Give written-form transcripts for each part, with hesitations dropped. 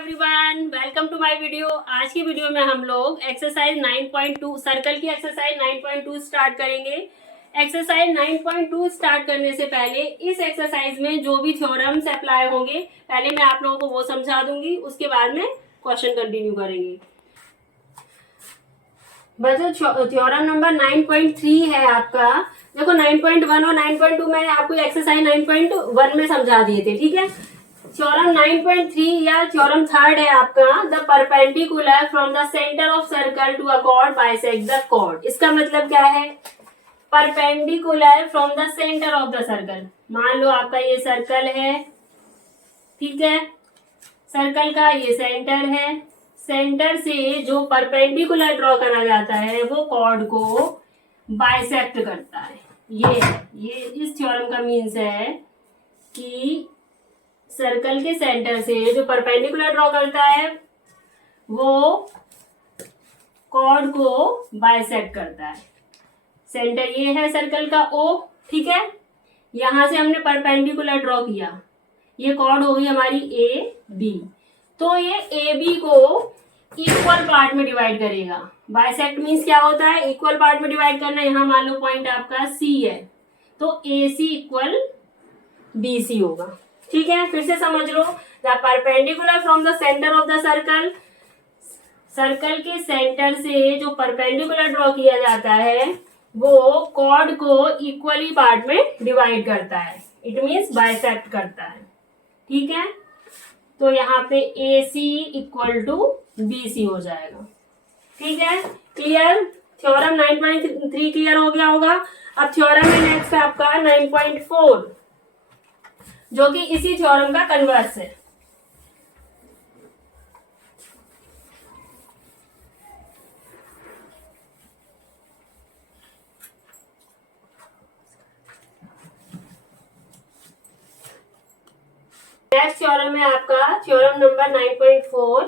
Everyone, welcome to my video. आज की video में हम लोग एक्सरसाइज 9.2 सर्कल की एक्सरसाइज 9.2 स्टार्ट करेंगे। एक्सरसाइज 9.2 स्टार्ट करने से पहले इस एक्सरसाइज में जो भी थ्योरम्स अप्लाई होंगे पहले मैं आप लोगों को वो समझा दूंगी, उसके बाद में क्वेश्चन कंटिन्यू करेंगे। बच्चों, थ्योरम नंबर 9.3 है आपका। देखो 9.1 और 9.2 मैंने आपको एक्सरसाइज 9.1 में समझा दिए थे, ठीक है। थ्योरम 9.3 या थ्योरम थर्ड है आपका, the perpendicular from the centre of circle to a chord bisect the chord. इसका मतलब क्या है? Perpendicular from the centre of the circle. मान लो आपका ये सर्कल है, ठीक है, सर्कल का ये सेंटर है। सेंटर से जो परपेंडिकुलर ड्रॉ करा जाता है वो कॉर्ड को बाइसेक्ट करता है। ये इस थ्योरम का मीन्स है कि सर्कल के सेंटर से जो परपेंडिकुलर ड्रॉ करता है वो कॉर्ड को बाइसेक्ट करता है। सेंटर ये है सर्कल का O, ठीक है। यहां से हमने परपेंडिकुलर ड्रॉ किया, ये कॉर्ड हो गई हमारी AB। तो ये AB को इक्वल पार्ट में डिवाइड करेगा। बाइसेक्ट मीन्स क्या होता है? इक्वल पार्ट में डिवाइड करना। यहाँ मान लो पॉइंट आपका C है तो AC इक्वल BC होगा, ठीक है। फिर से समझ लो, the perpendicular from the centre of the circle, circle के सेंटर से जो परपेंडिकुलर ड्रॉ किया जाता है वो कॉर्ड को इक्वली पार्ट में डिवाइड करता है। इट मीन्स बाइसेक्ट करता है, ठीक है। तो यहाँ पे AC इक्वल टू BC हो जाएगा, ठीक है। क्लियर? थ्योरम 9.3 क्लियर हो गया होगा। अब थ्योरम में नेक्स्ट है आपका 9.4 जो कि इसी थ्योरम का कन्वर्स है। नेक्स्ट थ्योरम है आपका theorem number 9.4,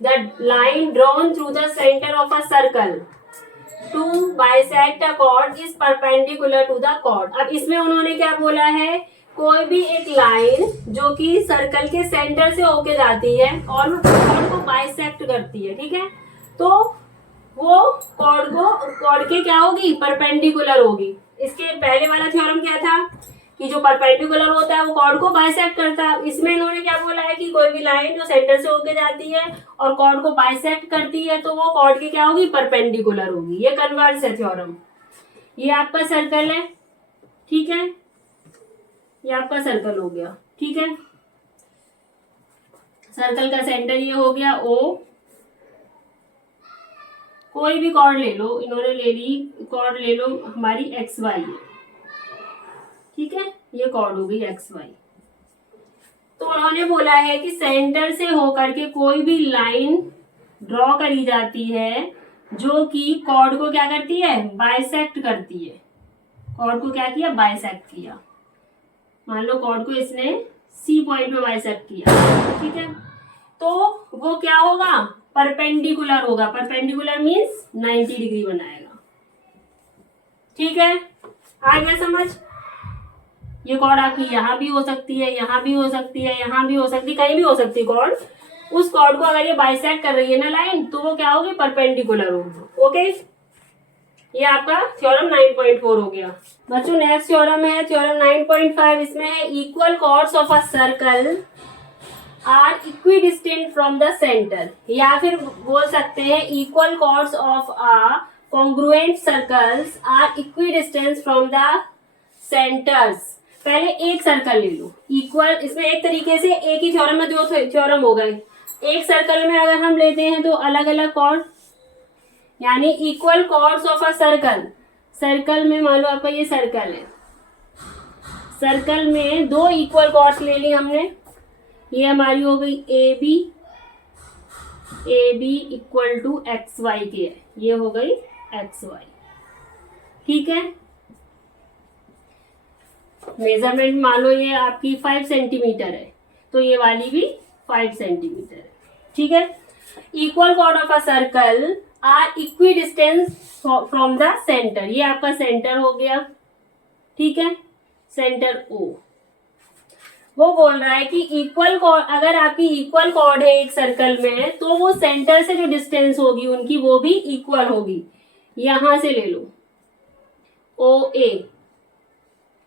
the line drawn through the centre of a circle to bisect a chord is perpendicular to the chord. अब इसमें उन्होंने क्या बोला है? कोई भी एक लाइन जो कि सर्कल के सेंटर से होके जाती है और वो कॉर्ड को बाइसेक्ट करती है, ठीक है, तो वो कॉर्ड के क्या होगी? परपेंडिकुलर होगी। इसके पहले वाला थ्योरम क्या था कि जो परपेंडिकुलर होता है वो कॉर्ड को बाइसेक्ट करता है। इसमें इन्होंने क्या बोला है कि कोई भी लाइन जो सेंटर से होके जाती है और कॉर्ड को बाइसेक्ट करती है तो वो कॉर्ड की क्या होगी? परपेंडिकुलर होगी। ये कन्वर्स है थ्योरम। ये आपका सर्कल है, ठीक है, ये आपका सर्कल हो गया, ठीक है। सर्कल का सेंटर ये हो गया O। कोई भी कॉर्ड ले लो, इन्होंने ले ली कॉर्ड, ले लो हमारी XY है, ठीक है, ये कॉर्ड हो गई XY। तो उन्होंने बोला है कि सेंटर से होकर के कोई भी लाइन ड्रॉ करी जाती है जो कि कॉर्ड को क्या करती है? बाइसेक्ट करती है। कॉर्ड को क्या किया? बाइसेक्ट किया। मान लो कॉर्ड को इसने C पॉइंट में बाइसेक्ट किया, ठीक है, तो वो क्या होगा? परपेंडिकुलर होगा। परपेंडिकुलर मीन्स 90 डिग्री बनाएगा, ठीक है। आ गया समझ? ये कॉर्ड आपकी यहाँ भी हो सकती है, यहाँ भी हो सकती है, यहाँ भी हो सकती है, कहीं भी हो सकती है कॉर्ड। उस कॉर्ड को अगर ये बाइसेक्ट कर रही है ना लाइन, तो वो क्या होगी? परपेंडिकुलर होगी, ओके। ये आपका थ्योरम 9.4 हो गया। बच्चों नेक्स्ट थ्योरम है थ्योरम 9.5। इसमें है equal chords of a circle are equidistant from the centre, या फिर बोल सकते हैं equal chords of a congruent circles are equidistant from the centres. पहले एक सर्कल ले लो इक्वल, इसमें एक तरीके से एक ही थ्योरम में दो थ्योरम हो गए। एक सर्कल में अगर हम लेते हैं तो अलग अलग कॉर्ड, यानी equal chords of a circle. Circle में मान लो आपका ये सर्कल है, सर्कल में दो इक्वल कॉर्ड्स ले ली हमने। ये हमारी हो गई AB इक्वल टू XY के है, ये हो गई XY, ठीक है। मेजरमेंट मान लो ये आपकी 5 सेंटीमीटर है तो ये वाली भी 5 सेंटीमीटर है, ठीक है। Equal chord of a circle are equidistance from the centre. ये आपका सेंटर हो गया, ठीक है, सेंटर O। वो बोल रहा है कि इक्वल कॉर्ड, अगर आपकी इक्वल कॉर्ड है एक सर्कल में तो वो सेंटर से जो डिस्टेंस होगी उनकी वो भी इक्वल होगी। यहां से ले लो ओ ए,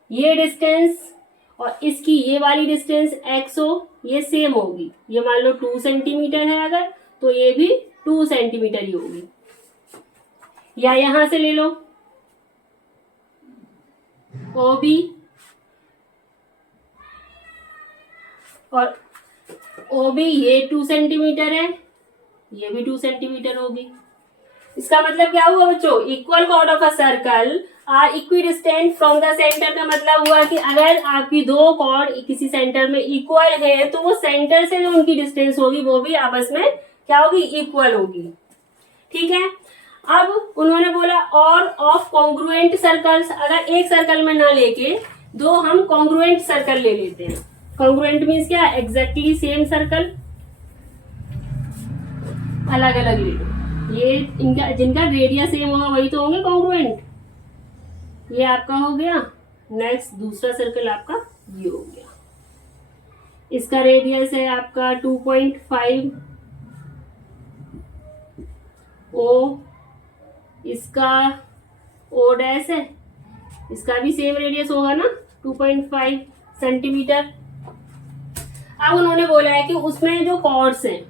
ये डिस्टेंस और इसकी ये वाली डिस्टेंस एक्स ओ, ये सेम होगी। ये मान लो 2 सेंटीमीटर है अगर, तो ये भी 2 सेंटीमीटर ही होगी। या यहां से ले लो ओ बी, और ओ बी ये 2 सेंटीमीटर है, ये भी 2 सेंटीमीटर होगी। इसका मतलब क्या हुआ बच्चों, equal chord of a circle are equidistant from the centre का मतलब हुआ कि अगर आपकी दो कॉर्ड किसी सेंटर में इक्वल है तो वो सेंटर से जो उनकी डिस्टेंस होगी वो भी आपस में क्या होगी, इक्वल होगी। ठीक है। अब उन्होंने बोला और ऑफ कॉन्ग्रुएंट सर्कल्स, अगर एक सर्कल में ना लेके दो हम कॉन्ग्रुएंट सर्कल ले लेते हैं। कॉन्ग्रुएंट मीन्स क्या, एग्जैक्टली सेम सर्कल अलग अलग ले लो। ये इनका जिनका रेडियस सेम होगा वही तो होंगे कॉन्ग्रुएंट। ये आपका हो गया। नेक्स्ट दूसरा सर्कल आपका ये हो गया, इसका रेडियस है आपका 2.5 ओ, इसका ओ डैश है, इसका भी सेम रेडियस होगा ना 2.5 सेंटीमीटर। अब उन्होंने बोला है कि उसमें जो कॉर्ड्स हैं,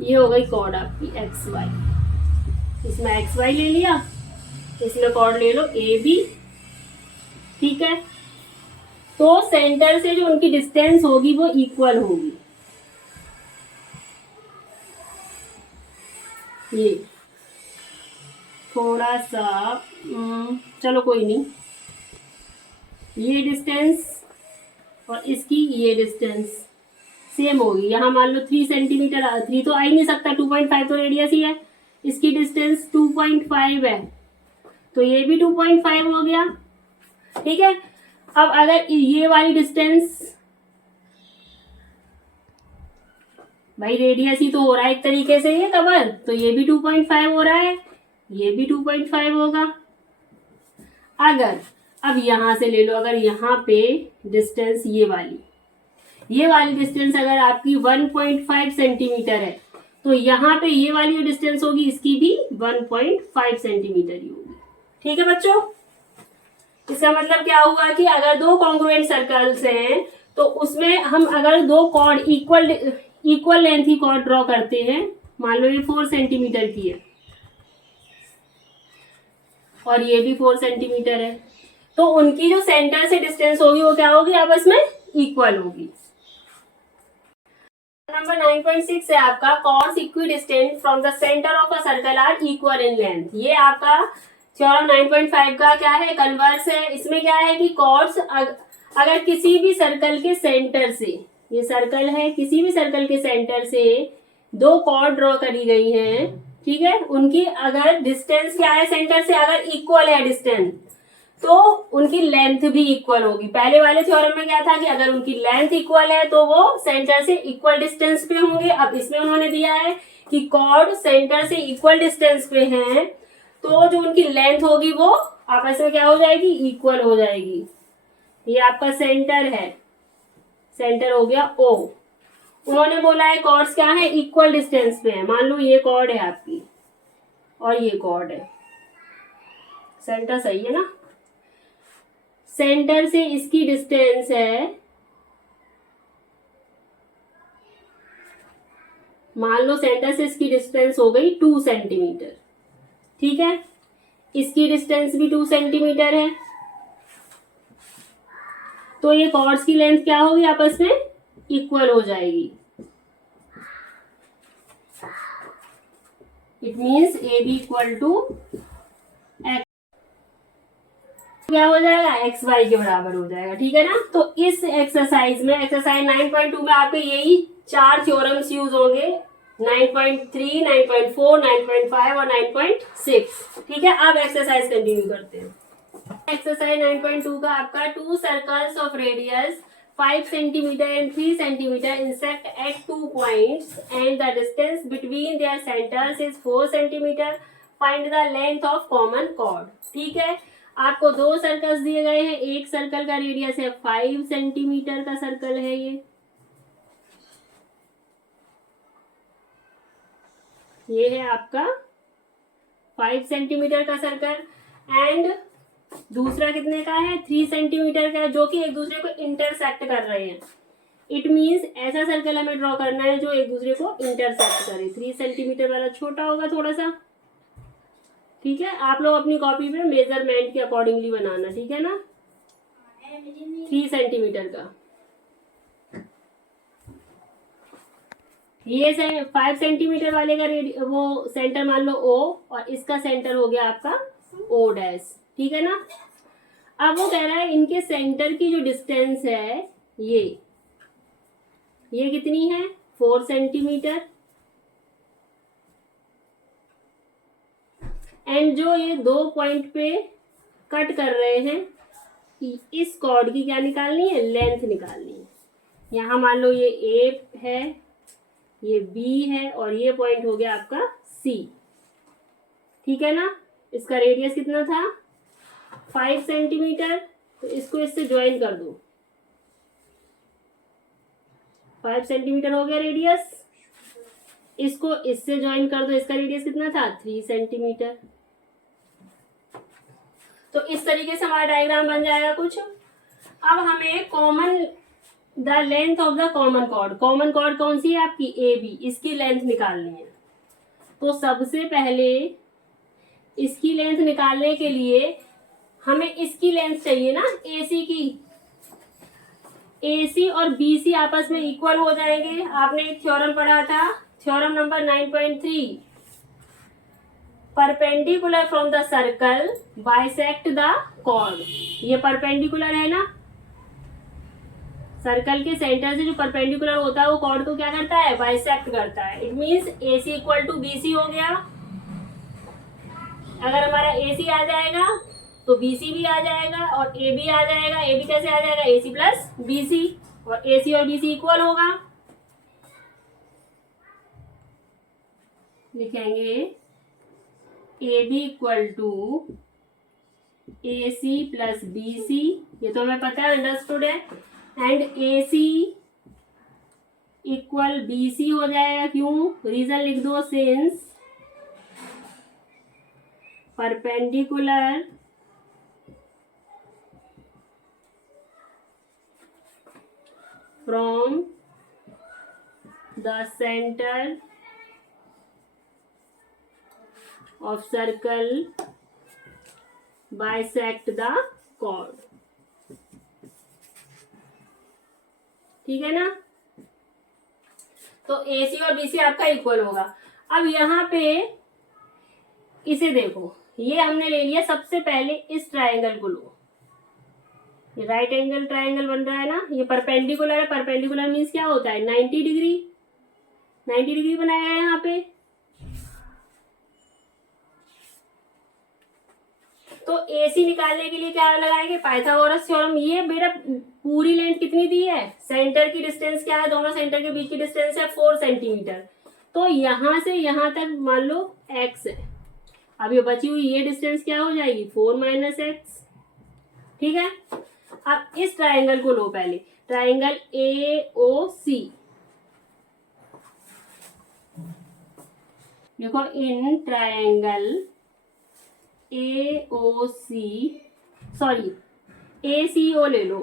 ये हो गई कॉर्ड आपकी एक्स वाई, इसमें एक्स वाई ले लिया, इसमें कॉर्ड ले लो ए बी। ठीक है। तो सेंटर से जो उनकी डिस्टेंस होगी वो इक्वल होगी। ये थोड़ा सा चलो कोई नहीं, ये डिस्टेंस और इसकी ये डिस्टेंस सेम होगी। यहाँ मान लो 3 सेंटीमीटर, 3 तो आ ही नहीं सकता, 2.5 तो रेडियस ही है, इसकी डिस्टेंस 2.5 है तो ये भी 2.5 हो गया। ठीक है। अब अगर ये वाली डिस्टेंस, भाई रेडियस ही तो हो रहा है एक तरीके से ये कवर, तो ये भी 2.5 हो रहा है, ये भी 2.5 होगा। अगर अब यहां से ले लो, अगर यहाँ पे डिस्टेंस ये वाली डिस्टेंस अगर आपकी 1.5 सेंटीमीटर है तो यहाँ पे ये वाली जो डिस्टेंस होगी इसकी भी 1.5 सेंटीमीटर ही होगी। ठीक है बच्चों। इसका मतलब क्या हुआ कि अगर दो कॉन्ग्रुएंट सर्कल्स हैं तो उसमें हम अगर दो कॉर्ड इक्वल लेंथ की कॉर्ड ड्रॉ करते हैं, मान लो ये 4 सेंटीमीटर की है और ये भी 4 सेंटीमीटर है, तो उनकी जो सेंटर से डिस्टेंस होगी वो क्या होगी, आपस में इक्वल होगी। नंबर 9.6 है आपका, chords equidistant from the centre of a circle are equal in length. ये आपका थ्योरम 9.5 का क्या है, कन्वर्स है। इसमें क्या है कि कॉर्ड्स अगर किसी भी सर्कल के सेंटर से, ये सर्कल है, किसी भी सर्कल के सेंटर से दो कॉर्ड ड्रॉ करी गई हैं, ठीक है, उनकी अगर डिस्टेंस क्या है सेंटर से, अगर इक्वल है डिस्टेंस तो उनकी लेंथ भी इक्वल होगी। पहले वाले थ्योरम में क्या था कि अगर उनकी लेंथ इक्वल है तो वो सेंटर से इक्वल डिस्टेंस पे होंगे। अब इसमें उन्होंने दिया है कि कॉर्ड सेंटर से इक्वल डिस्टेंस पे हैं तो जो उनकी लेंथ होगी वो आपस में क्या हो जाएगी, इक्वल हो जाएगी। ये आपका सेंटर है, सेंटर हो गया ओ। उन्होंने बोला है कॉर्ड्स क्या है, इक्वल डिस्टेंस पे है। मान लो ये कॉर्ड है आपकी और ये कॉर्ड है, सेंटर सही है ना, सेंटर से इसकी डिस्टेंस है, मान लो सेंटर से इसकी डिस्टेंस हो गई 2 सेंटीमीटर। ठीक है, इसकी डिस्टेंस भी 2 सेंटीमीटर है, तो ये कॉर्ड्स की लेंथ क्या होगी, आपस में इक्वल हो जाएगी। It means A B equal to X, क्या हो जाएगा, एक्स वाई के बराबर हो जाएगा। ठीक है ना। तो इस एक्सरसाइज में, एक्सरसाइज 9.2 में आपके यही 4 थ्योरम्स यूज होंगे, 9.3, 9.4, 9.5 और 9.6। ठीक है। अब एक्सरसाइज कंटिन्यू करते हैं। एक्सरसाइज 9.2 का आपका 2 circles of radius 5 centimetre and 3 centimetre intersect at 2 points and the distance between their centres is 4 centimetre. Find the length of common chord. ठीक है। आपको 2 सर्कल्स दिए गए हैं, एक सर्कल का रेडियस है 5 सेंटीमीटर का सर्कल है ये है आपका 5 सेंटीमीटर का सर्कल, एंड दूसरा कितने का है 3 सेंटीमीटर का है, जो कि एक दूसरे को इंटरसेक्ट कर रहे हैं। इट मीन्स ऐसा सर्कल हमें ड्रॉ करना है जो एक दूसरे को इंटरसेक्ट करे। 3 सेंटीमीटर वाला छोटा होगा थोड़ा सा, ठीक है। आप लोग अपनी कॉपी पे मेजरमेंट के अकॉर्डिंगली बनाना, ठीक है ना। 3 सेंटीमीटर का ये 5 सेंटीमीटर वाले का वो सेंटर मान लो O, और इसका सेंटर हो गया आपका O डैश, ठीक है ना। अब वो कह रहा है इनके सेंटर की जो डिस्टेंस है ये कितनी है 4 सेंटीमीटर, एंड जो ये 2 पॉइंट पे कट कर रहे हैं, इस कॉर्ड की क्या निकालनी है, लेंथ निकालनी है। यहाँ मान लो ये A है, ये B है, और ये पॉइंट हो गया आपका C, ठीक है ना। इसका रेडियस कितना था 5 सेंटीमीटर, तो इसको इससे ज्वाइन कर दो। 5 सेंटीमीटर हो गया रेडियस, इसको इससे ज्वाइन कर दो, इसका रेडियस कितना था 3 सेंटीमीटर। तो इस तरीके से हमारा डायग्राम बन जाएगा कुछ। अब हमें common the length of the common chord कौन सी है आपकी AB, इसकी लेंथ निकालनी है। तो सबसे पहले इसकी लेंथ निकालने के लिए हमें इसकी लेंथ चाहिए ना AC की। AC और BC आपस में इक्वल हो जाएंगे। आपने एक थ्योरम पढ़ा था, theorem number 9.3, perpendicular from the circle bisect the chord. ये परपेंडिकुलर है ना, सर्कल के सेंटर से जो परपेंडिकुलर होता है वो कॉर्ड को क्या करता है, बाइसेक्ट करता है। It means AC equal to BC हो गया। अगर हमारा AC आ जाएगा तो BC भी आ जाएगा, और AB आ जाएगा। AB कैसे आ जाएगा, AC प्लस BC, और AC और BC इक्वल होगा। लिखेंगे AB equal to AC plus BC, ये तो हमें पता है, अंडरस्टूड है। एंड AC इक्वल BC हो जाएगा, क्यों, रीजन लिख दो, since perpendicular from the centre of circle bisect the chord, ठीक है ना। तो AC और BC आपका इक्वल होगा। अब यहाँ पे इसे देखो, ये हमने ले लिया, सबसे पहले इस ट्रायंगल को लो, ये राइट एंगल ट्रायंगल बन रहा है ना, ये परपेंडिकुलर है। परपेंडिकुलर मीन्स क्या होता है, 90 डिग्री, 90 डिग्री बनाया है यहाँ पे। तो AC निकालने के लिए क्या लगाएंगे, पाइथागोरस थ्योरम। ये मेरा पूरी लेंथ कितनी दी है, सेंटर की डिस्टेंस क्या है, दोनों सेंटर के बीच की डिस्टेंस है 4 सेंटीमीटर। तो यहां से यहां तक मान लो x है। अब ये बची हुई ये डिस्टेंस क्या हो जाएगी, 4 माइनस एक्स, ठीक है। अब इस ट्राइंगल को लो, पहले ट्राइंगल AOC। देखो in triangle AOC, sorry ACO ले लो,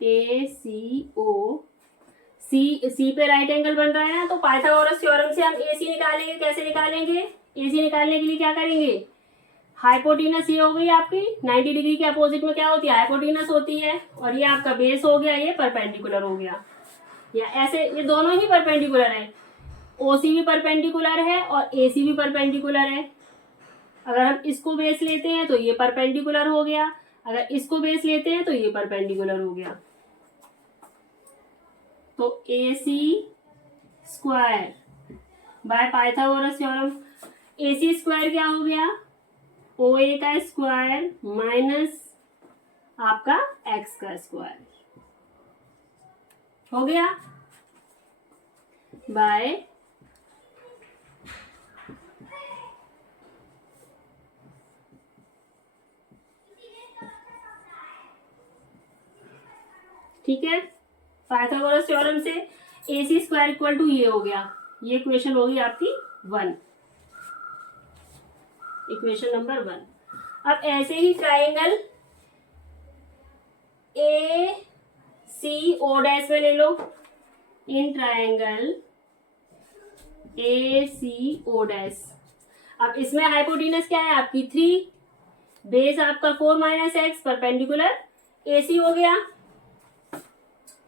ACO, सी पे राइट एंगल बन रहा है ना, तो पाइथागोरस थ्योरम से हम AC निकालेंगे। कैसे निकालेंगे, AC निकालने के लिए क्या करेंगे, हाइपोटेनस ये हो गई आपकी 90 डिग्री के अपोजिट में क्या होती है, हाइपोटेनस होती है, और ये आपका बेस हो गया, ये परपेंडिकुलर हो गया, या ऐसे ये दोनों ही परपेंडिकुलर है। OC भी परपेंडिकुलर है और AC भी परपेंडिकुलर है। अगर हम इसको बेस लेते हैं तो ये परपेंडिकुलर हो गया, अगर इसको बेस लेते हैं तो ये परपेंडिकुलर हो गया। तो AC square by Pythagoras theorem, AC square क्या हो गया, OA का स्क्वायर माइनस आपका x का स्क्वायर हो गया, बाय ठीक है, पाइथागोरस थ्योरम से AC स्क्वायर इक्वल टू ये हो गया, ये इक्वेशन होगी आपकी 1, इक्वेशन नंबर 1। अब ऐसे ही ट्राइंगल ACO डैश में ले लो, इन ट्राइंगल ACO डैश। अब इसमें हाइपोटेनस क्या है आपकी 3, बेस आपका 4 माइनस एक्स, परपेंडिकुलर AC हो गया,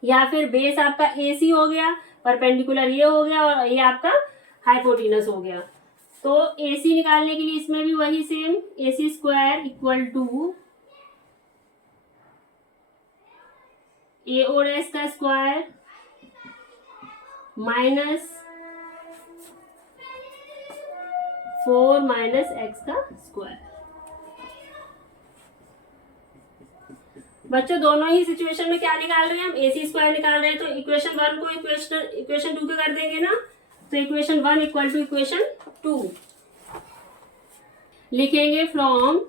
या फिर बेस आपका AC हो गया, परपेंडिकुलर ये हो गया, और ये आपका हाइपोटेनस हो गया। तो AC निकालने के लिए इसमें भी वही same, AC square equal to AO dash का स्क्वायर माइनस 4 माइनस एक्स का स्क्वायर। बच्चों दोनों ही सिचुएशन में क्या निकाल रहे हैं हम, AC स्क्वायर निकाल रहे हैं, तो इक्वेशन 1 को इक्वेशन 2 के कर देंगे ना, तो इक्वेशन 1 इक्वल टू इक्वेशन 2 लिखेंगे फ्रॉम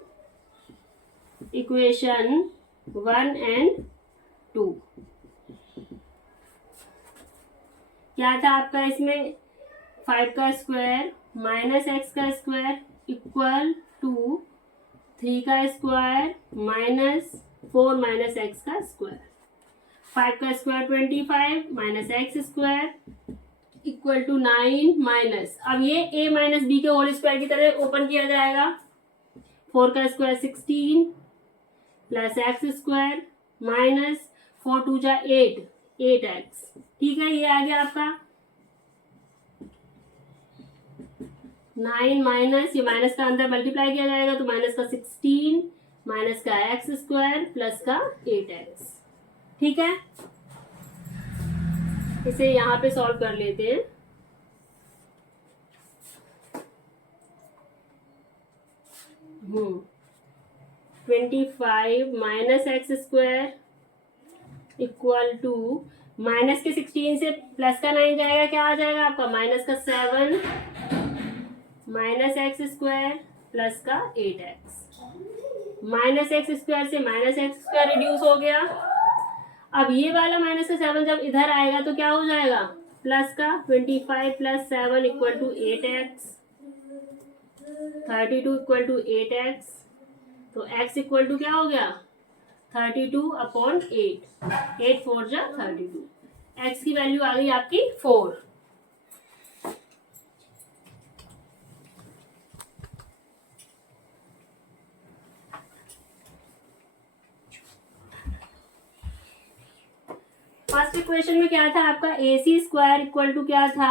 इक्वेशन 1 एंड 2। क्या था आपका इसमें 5 का स्क्वायर माइनस एक्स का स्क्वायर इक्वल टू 3 का स्क्वायर माइनस 4 माइनस एक्स का स्क्वायर। 5 का square 25 minus x square equal to 9 minus, अब ये a माइनस बी के होल स्क्वायर की तरह ओपन किया जाएगा। 4 का square 16 plus X square minus 4 2 जा 8x। ठीक है, ये आ गया आपका 9 माइनस, ये माइनस का अंदर मल्टीप्लाई किया जाएगा तो माइनस का 16 माइनस का एक्स स्क्वायर प्लस का 8x। ठीक है, इसे यहाँ पे सॉल्व कर लेते हैं। Hmm 25 minus x square equal to minus के 16 से प्लस का 9 जाएगा, क्या आ जाएगा आपका माइनस का 7 माइनस एक्स स्क्वायर प्लस का 8x। माइनस एक्स स्क्वायर से माइनस एक्स स्क्वायर रिड्यूस हो गया। अब ये वाला माइनस का 7 जब इधर आएगा तो क्या हो जाएगा, प्लस का 25 plus 7 equal to 8x, 32 equal to 8x, तो x इक्वल टू क्या हो गया 32 अपॉन 8, 8 4 जा 32, x की वैल्यू आ गई आपकी 4। फर्स्ट इक्वेशन में क्या था आपका AC स्क्वायर इक्वल टू क्या था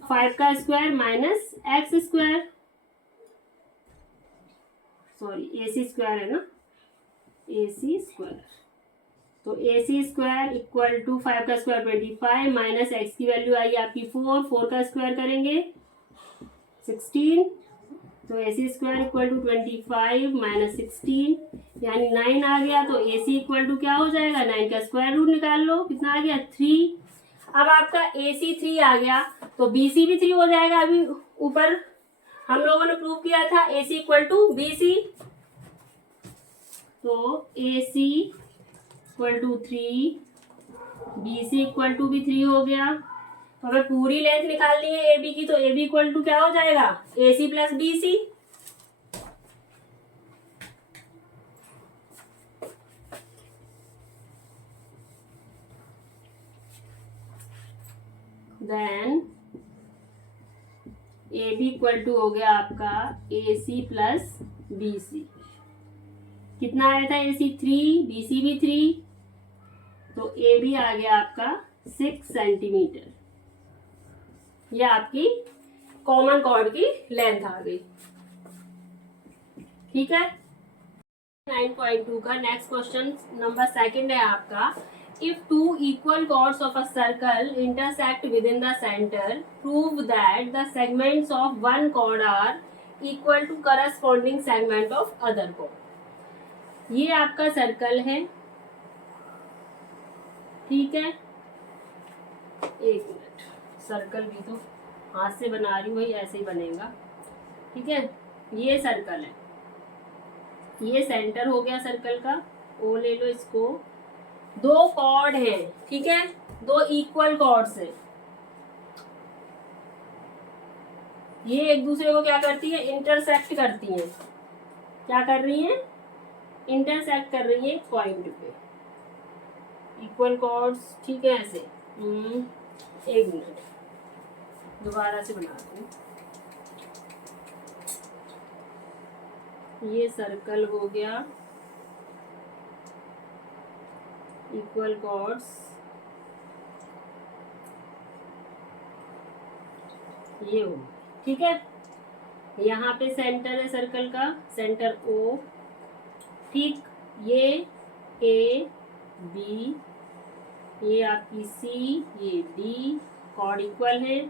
5 का square minus x square, sorry AC square है ना, AC स्क्वायर, तो AC स्क्वायर इक्वल टू 5 का स्क्वायर 25 माइनस एक्स की वैल्यू आई आपकी 4, 4 का स्क्वायर करेंगे 16, तो AC square equal to 25 minus 16 यानी 9 आ गया। तो AC इक्वल टू क्या हो जाएगा 9 का स्क्वायर रूट निकाल लो, कितना आ गया 3। अब आपका AC 3 आ गया तो BC भी 3 हो जाएगा। अभी ऊपर हम लोगों ने प्रूव किया था AC इक्वल टू BC, तो AC equal to 3, BC equal to भी 3 हो गया। तो अगर पूरी लेंथ निकालनी है AB की तो AB इक्वल टू क्या हो जाएगा AC plus BC। Then AB equal to हो गया आपका AC प्लस BC। कितना आया था AC 3, BC भी 3, तो AB आ गया आपका 6 सेंटीमीटर। यह आपकी कॉमन कॉर्ड की लेंथ आ गई। ठीक है, 9.2 का नेक्स्ट क्वेश्चन नंबर 2 है आपका। If two equal chords of a circle intersect within the center, prove that the segments of one chord are equal to corresponding segment of other chord. ये आपका circle है, ठीक है, एक मिनट, सर्कल भी तो हाथ से बना रही हूँ, वही ऐसे ही बनेगा। ठीक है, ये सर्कल है, ये सेंटर हो गया सर्कल का, ओ ले लो इसको, दो कॉर्ड हैं, ठीक है, दो इक्वल कॉर्ड्स हैं, ये एक दूसरे को क्या करती है, इंटरसेक्ट करती हैं। क्या कर रही हैं, इंटरसेक्ट कर रही है पॉइंट पे, इक्वल कॉर्ड्स, ठीक है ऐसे। एक मिनट दोबारा से बनाती हूँ। ये सर्कल हो गया, इक्वल कॉर्ड्स, ये हो, ठीक है। यहाँ पे सेंटर है सर्कल का, सेंटर ओ, ठीक, ये ए बी, ये आपकी सी, ये डी, कॉर्ड इक्वल है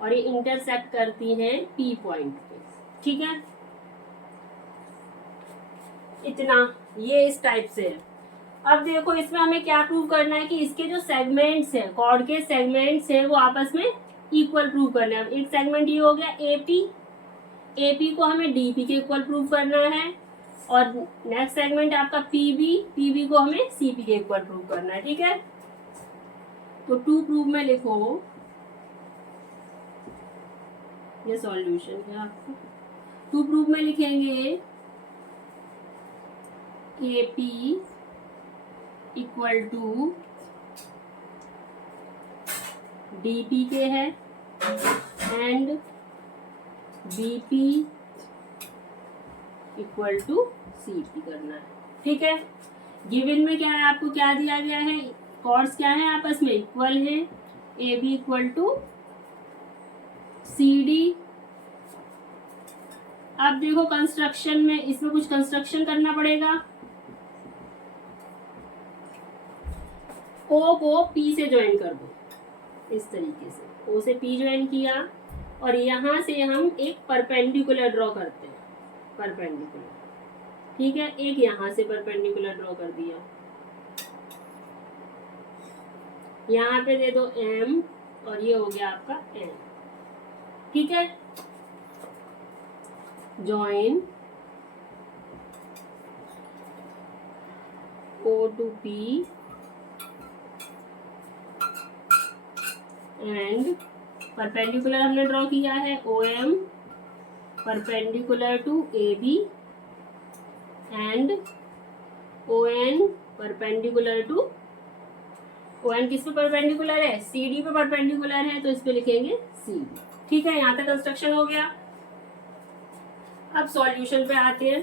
और ये इंटरसेक्ट करती हैं पी पॉइंट पे, ठीक है। इतना, ये इस टाइप से है। अब देखो इसमें हमें क्या प्रूव करना है कि इसके जो सेगमेंट्स हैं, कॉर्ड के सेगमेंट्स हैं, वो आपस में इक्वल प्रूव करना है। एक सेगमेंट ये हो गया एपी, एपी को हमें डीपी के इक्वल प्रूव करना है, और नेक्स्ट सेगमेंट आपका पीबी, पीबी को हमें सीपी के इक्वल प्रूव करना है, ठीक है। तो टू प्रूव में लिखो, ये सॉल्यूशन है आपको। टू प्रूव में लिखेंगे एपी इक्वल टू डीपी के है and BP equal to CP करना है, ठीक है। गिवन में क्या है, आपको क्या दिया गया है, कॉर्ड्स क्या है आपस में इक्वल है, A B equal to C D. अब देखो कंस्ट्रक्शन में, इसमें कुछ कंस्ट्रक्शन करना पड़ेगा। ओ को पी से ज्वाइन कर दो, इस तरीके से ओ से पी ज्वाइन किया, और यहां से हम एक परपेंडिकुलर ड्रॉ करते हैं, परपेंडिकुलर, ठीक है। एक यहां से परपेंडिकुलर ड्रॉ कर दिया, यहाँ पे दे दो एम, और ये हो गया आपका एन, ठीक है। Join O to P and perpendicular हमने ड्रॉ किया है O M perpendicular to A B and O N perpendicular to, O N किस पे परपेंडिकुलर है, सी डी पे परपेंडिकुलर है, तो इस पे लिखेंगे सी डी, ठीक है। यहाँ तक कंस्ट्रक्शन हो गया। अब सॉल्यूशन पे आते हैं।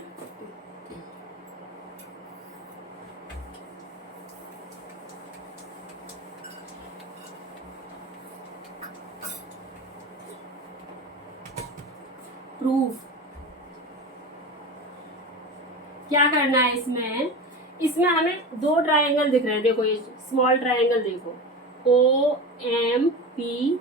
प्रूफ क्या करना है इसमें, इसमें हमें दो ट्रायंगल दिख रहे हैं, देखो ये स्मॉल ट्रायंगल देखो, ओ एम पी,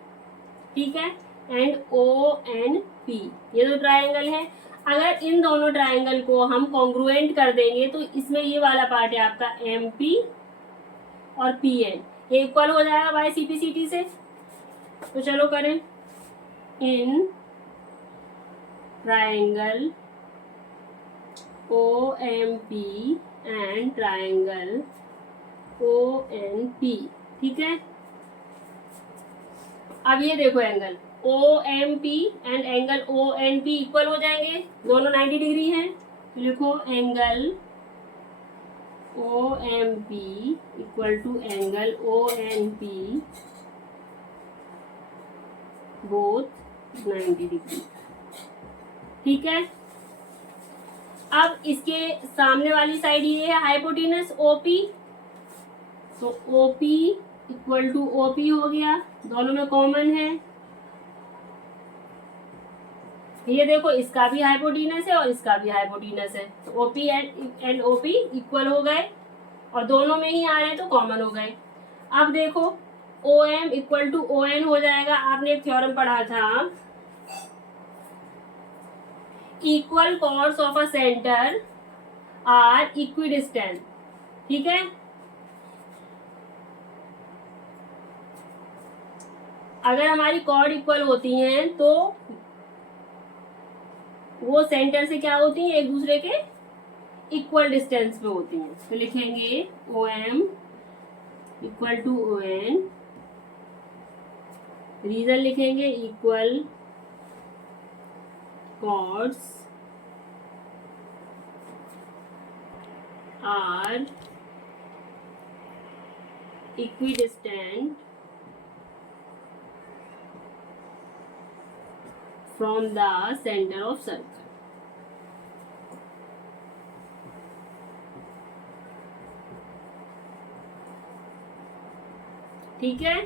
ठीक है, एंड ओ एन पी, ये दो ट्रायंगल है। अगर इन दोनों ट्रायंगल को हम कॉन्ग्रुएंट कर देंगे तो इसमें ये वाला पार्ट है आपका एम पी और पी एन, ये इक्वल हो जाएगा by C P C T से। तो चलो करें, in triangle O M P and triangle O N P, ठीक है। अब ये देखो angle O M P and angle O N P equal हो जाएंगे, दोनों 90 डिग्री हैं, तो लिखो angle O M P equal to angle O N P both 90 degree, ठीक है। अब इसके सामने वाली साइड ये है हाइपोटेनस ओपी, तो ओपी इक्वल टू ओपी हो गया, दोनों में कॉमन है। ये देखो इसका भी हाइपोटेनस है और इसका भी हाइपोटेनस है, तो ओपी एंड ओपी इक्वल हो गए और दोनों में ही आ रहे हैं तो कॉमन हो गए। अब देखो O M equal to O N हो जाएगा, आपने एक थ्योरम पढ़ा था, equal chords of a centre are equidistant, ठीक है। अगर हमारी कॉर्ड इक्वल होती हैं तो वो सेंटर से क्या होती हैं, एक दूसरे के इक्वल डिस्टेंस पे होती हैं, तो लिखेंगे O M equal to O N, reason लिखेंगे equal chords are equidistant from the center of circle. ठीक है,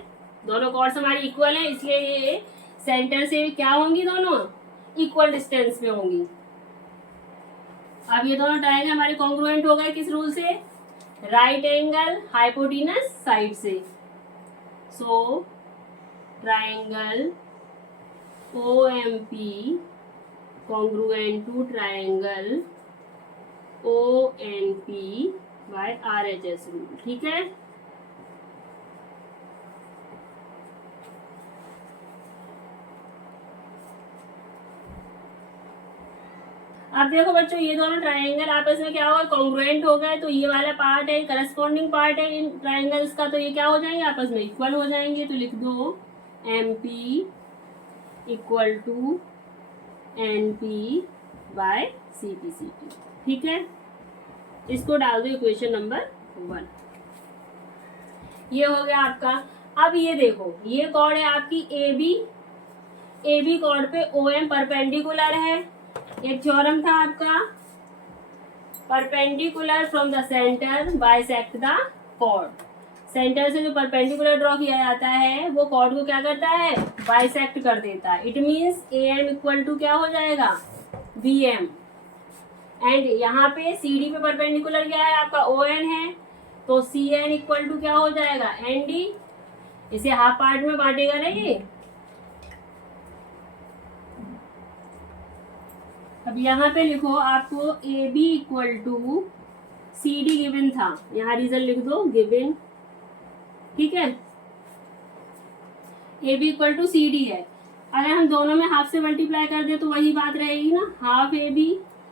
दोनों कॉर्ड्स हमारी इक्वल है, इसलिए ये सेंटर से क्या होंगी, दोनों इक्वल डिस्टेंस में होंगी। अब ये दोनों ट्रायंगल हमारे कॉन्ग्रुएंट हो गए किस रूल से, राइट एंगल हाइपोटेनस साइड से। सो triangle OMP congruent to triangle ONP by RHS rule। ठीक है, अब देखो बच्चों, ये दोनों ट्रायंगल आपस में क्या होगा, कॉन्ग्रुएंट हो गए, तो ये वाला पार्ट है करस्पॉन्डिंग पार्ट है इन ट्रायंगल्स का, तो ये क्या हो जाएंगे, आपस में इक्वल हो जाएंगे। तो लिख दो MP equal to NP by CP। ठीक है, इसको डाल दो इक्वेशन नंबर 1। ये हो गया आपका। अब ये देखो, ये कॉर्ड है आपकी AB कॉर्ड पे OM परपेंडिकुलर है। एक थ्योरम था आपका, perpendicular from the centre bisect the chord. Centre से जो परपेंडिकुलर ड्रॉ किया जाता है वो कॉर्ड को क्या करता है, बाइसेक्ट कर देता है। It means AM equal to क्या हो जाएगा, BM। एंड यहाँ पे CD पे परपेंडिकुलर क्या है आपका, ON है, तो CN इक्वल टू क्या हो जाएगा, ND। इसे हाफ पार्ट में बांटेगा ना ये। अब यहाँ पे लिखो, आपको AB equal to CD given था, यहाँ रीजन लिख दो गिवन। ठीक है, AB इक्वल टू CD है, अगर हम दोनों में हाफ से मल्टीप्लाई कर दे तो वही बात रहेगी ना, half AB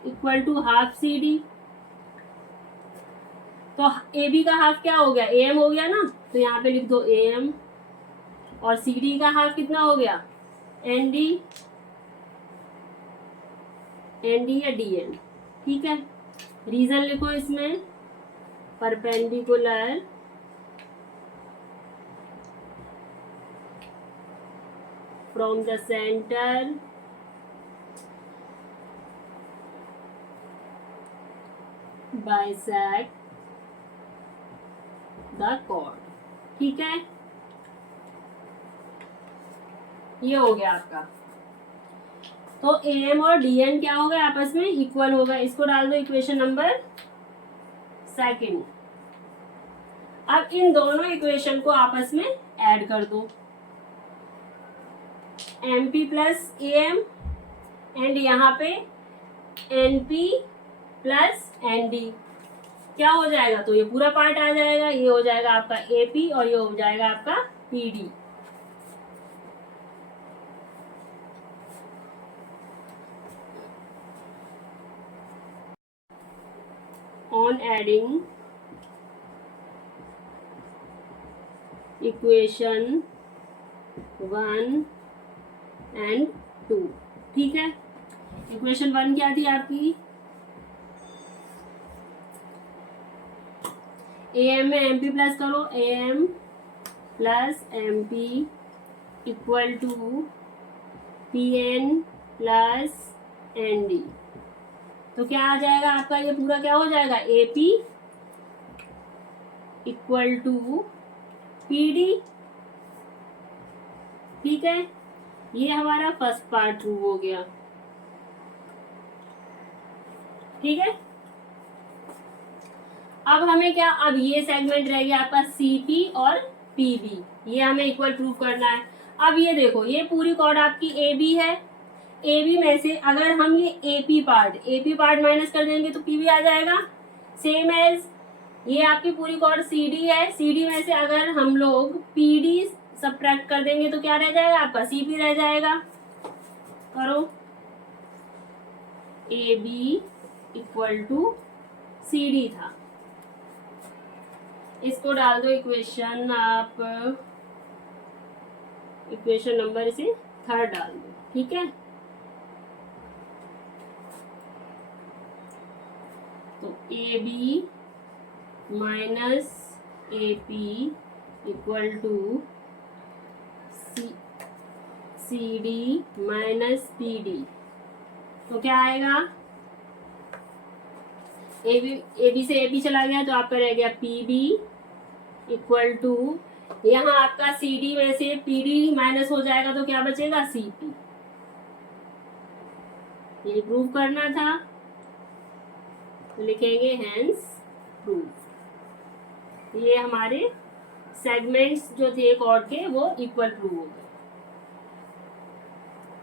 equal to half CD। तो AB का हाफ क्या हो गया, AM हो गया ना, तो यहाँ पे लिख दो AM, और CD का हाफ कितना हो गया, ND या DN। ठीक है, रीजन लिखो इसमें, perpendicular from the centre bisect the chord. ठीक है, ये हो गया आपका। तो AM और DN क्या हो गए, आपस में इक्वल हो गए। इसको डाल दो इक्वेशन नंबर 2। अब इन दोनों इक्वेशन को आपस में ऐड कर दो, MP प्लस AM, एंड यहाँ पे NP प्लस ND क्या हो जाएगा, तो ये पूरा पार्ट आ जाएगा, ये हो जाएगा आपका AP और ये हो जाएगा आपका PD। On adding equation 1 and 2। ठीक है, इक्वेशन 1 क्या थी आपकी, AM में MP प्लस करो, AM plus MP equal to PN plus ND। तो क्या आ जाएगा आपका, ये पूरा क्या हो जाएगा, AP इक्वल टू PD। ठीक है, ये हमारा फर्स्ट पार्ट ट्रू हो गया। ठीक है, अब हमें क्या, अब ये सेगमेंट रह गया आपका CP और PB, ये हमें इक्वल प्रूव करना है। अब ये देखो, ये पूरी कॉर्ड आपकी AB है, AB में से अगर हम ये AP पार्ट माइनस कर देंगे तो PB आ जाएगा। सेम एज ये आपकी पूरी कॉर्ड CD है, CD में से अगर हम लोग PD सब्ट्रैक्ट कर देंगे तो क्या रह जाएगा आपका, CP रह जाएगा। करो, AB इक्वल टू CD था, इसको डाल दो इक्वेशन, आप इक्वेशन नंबर इसे 3 डाल दो, ठीक है। तो A B minus A P equal to C D minus P D. तो क्या आएगा, ए बी से ए पी चला गया तो आपका रह गया पी बी इक्वल टू, यहाँ आपका सी डी में से पी डी माइनस हो जाएगा तो क्या बचेगा, सी पी। ये प्रूव करना था, तो लिखेंगे हेंस प्रूव। ये हमारे सेगमेंट्स जो थे कॉर्ड के वो इक्वल प्रूव हो गए।